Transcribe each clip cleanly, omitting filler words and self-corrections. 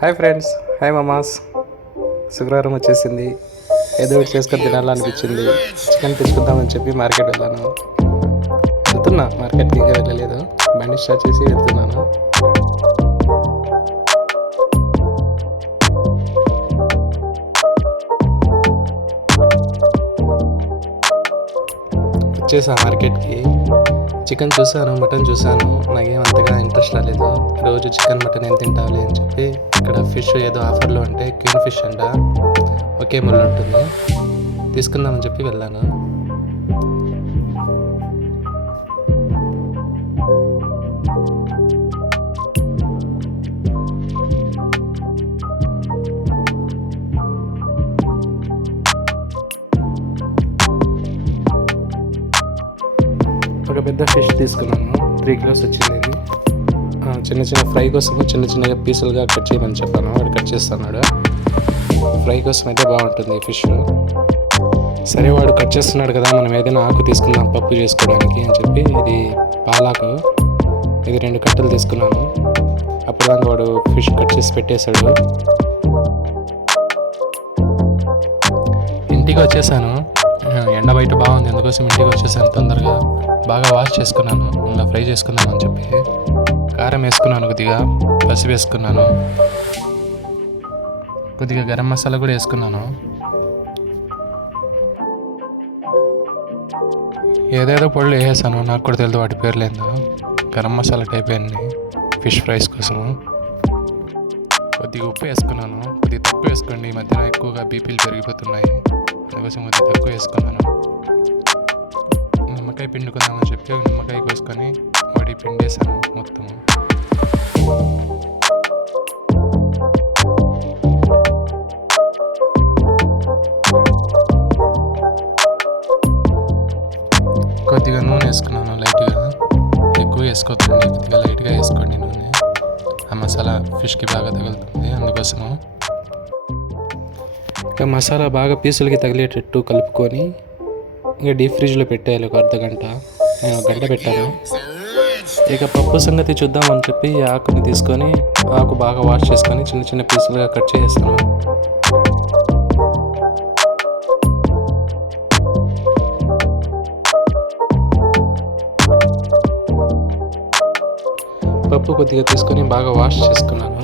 Hi friends, hi మామాస్. శుక్రవారం వచ్చేసింది. ఏదో ఒకటి చేసుకొని తినాలనిపించింది. చికెన్ తెచ్చుకుందామని చెప్పి మార్కెట్ వెళ్ళాను. వెళ్తున్నా మార్కెట్కి, ఇంకా వెళ్ళలేదు. బండి స్టార్ట్ చేసి వెళ్తున్నాను. వచ్చేసా మార్కెట్కి. చికెన్ చూసాను, మటన్ చూసాను. నాకేమంతగా ఇంట్రెస్ట్ రాలేదు. రోజు చికెన్ మటన్ ఏం తింటావులే అని చెప్పి ఇక్కడ ఫిష్ ఏదో ఆఫర్లో ఉంటే క్యూన్ ఫిష్ అంట, ఒకే ముళ్ళు ఉంటుంది, తీసుకుందామని చెప్పి వెళ్ళాను. ఒక పెద్ద ఫిష్ తీసుకున్నాను. 3 కిలోస్ వచ్చింది. ఇది చిన్న చిన్న ఫ్రై కోసం చిన్న చిన్నగా పీసులుగా కట్ చేయమని చెప్పాను. వాడు కట్ చేస్తున్నాడు. ఫ్రై కోసం అయితే బాగుంటుంది ఫిష్. సరే, వాడు కట్ చేస్తున్నాడు కదా, మనం ఏదైనా ఆకు తీసుకుందాం పప్పు చేసుకోవడానికి అని చెప్పి ఇది పాలాకు. ఇది 2 కట్టలు తీసుకున్నాను. అప్పుడు దాకా వాడు ఫిష్ కట్ చేసి పెట్టేశాడు. ఇంటికి వచ్చేసాను. ఎండ బయట బాగుంది, అందుకోసం ఇంటికి వచ్చేసాను తొందరగా. బాగా వాష్ చేసుకున్నాను, ఇంకా ఫ్రై చేసుకుందాం అని చెప్పి. కారం వేసుకున్నాను, కొద్దిగా పసుపు వేసుకున్నాను, కొద్దిగా గరం మసాలా కూడా వేసుకున్నాను. ఏదేదో పొడులు వేసేసాను, నాకు కూడా తెలియదు వాటి పేర్లేందో. గరం మసాలా టైప్ అయింది ఫిష్ ఫ్రైస్ కోసము. కొద్దిగా ఉప్పు వేసుకున్నాను. కొద్దిగా తక్కువ వేసుకోండి, ఈ మధ్యన ఎక్కువగా బీపీలు పెరిగిపోతున్నాయి, అందుకోసం కొద్దిగా తక్కువ వేసుకున్నాను. నిమ్మకాయ పిండుకుందామని చెప్పి ఒక నిమ్మకాయ కోసుకొని వాటి పిండేసాను మొత్తము. కొద్దిగా నూనె వేసుకున్నాను లైట్గా, ఎక్కువ వేసుకోవద్దండి, కొద్దిగా లైట్గా వేసుకోండి నూనె. ఆ మసాలా ఫిష్కి బాగా తగులుతుంది, అందుకోసము. ఇంకా మసాలా బాగా పీసులకి తగిలేటట్టు కలుపుకొని ఇంకా డీప్ ఫ్రిడ్జ్లో పెట్టేయాలి ఒక అర్ధగంట. నేను 1 గంట పెట్టాను. ఇక పప్పు సంగతి చూద్దామని చెప్పి ఆకుని తీసుకొని ఆకు బాగా వాష్ చేసుకొని చిన్న చిన్న పీసులుగా కట్ చేస్తాను. పప్పు కొద్దిగా తీసుకొని బాగా వాష్ చేసుకున్నాను.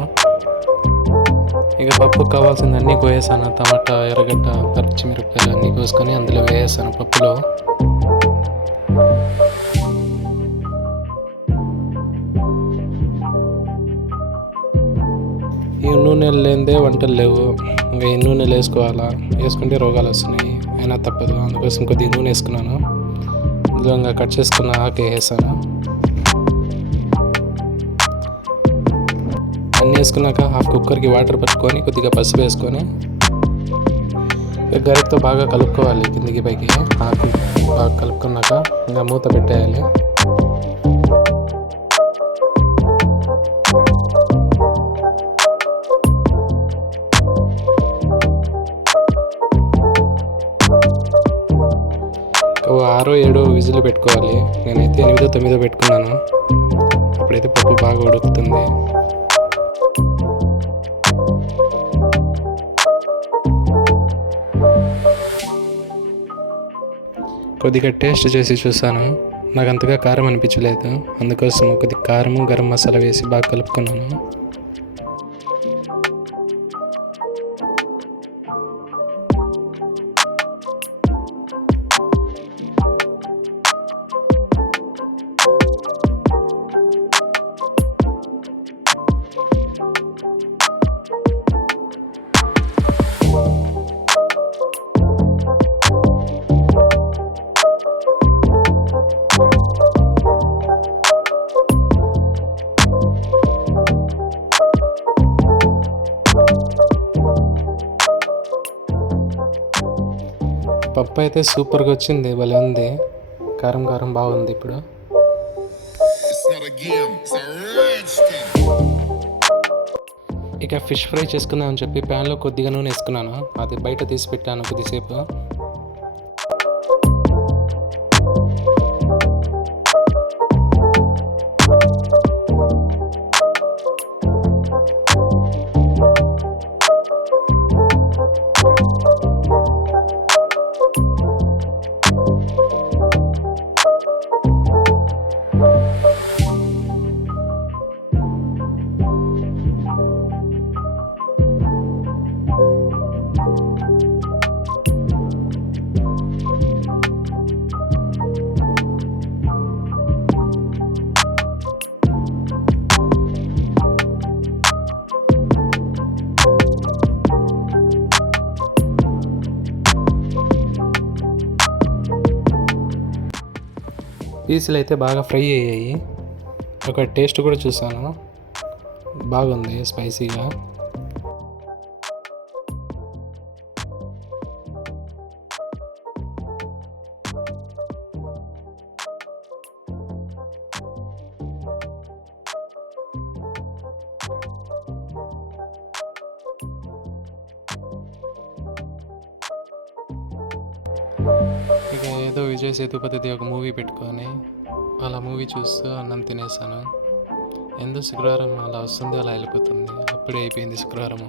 ఇక పప్పుకు కావాల్సింది అన్నీ కోయేసాను. టమాటా, ఎర్రగడ్డ, పచ్చిమిరపకాయలు అన్నీ కోసుకొని అందులో వేసేసాను పప్పులో. ఈ నూనెలు లేనిదే వంటలు లేవు. ఇంకా ఈ నూనెలు వేసుకోవాలా, వేసుకుంటే రోగాలు వస్తున్నాయి, అయినా తప్పదు. అందుకోసం కొద్దిగా నూనె వేసుకున్నాను. ఇందులో ఇంకా కట్ చేసుకున్న ఆకు వేసాను. అన్నీ వేసుకున్నాక హాఫ్ కుక్కర్కి వాటర్ పట్టుకొని కొద్దిగా పసుపు వేసుకొని గరిటతో బాగా కలుపుకోవాలి కిందికి పైకి. ఆకు బాగా కలుపుకున్నాక ఇంకా మూత పెట్టేయాలి. ఒక 6-7 విజిల్ పెట్టుకోవాలి. నేనైతే 8-9 పెట్టుకున్నాను. అప్పుడైతే పప్పు బాగా ఉడుకుతుంది. కొద్దిగా టేస్ట్ చేసి చూసాను, నాకు అంతగా కారం అనిపించలేదు. అందుకోసం కొద్దిగా కారము, గరం మసాలా వేసి బాగా కలుపుకున్నాను. పప్పు అయితే సూపర్గా వచ్చింది, భలే ఉంది. కారం కారం బాగుంది. ఇప్పుడు ఇక ఫిష్ ఫ్రై చేసుకుందామని చెప్పి ప్యాన్లో కొద్దిగా నూనె వేసుకున్నాను. అది బయట తీసి పెట్టాను కొద్దిసేపు. పీసులు అయితే బాగా ఫ్రై అయ్యాయి. ఒక టేస్ట్ కూడా చూసాను, బాగుంది స్పైసీగా. ఇక ఏదో విజయ్ సేతుపతిది ఒక మూవీ పెట్టుకొని అలా మూవీ చూస్తూ అన్నం తినేసాను. ఎందు శుక్రవారం అలా వస్తుంది, అలా వెళ్ళిపోతుంది. అప్పుడే అయిపోయింది శుక్రవారము.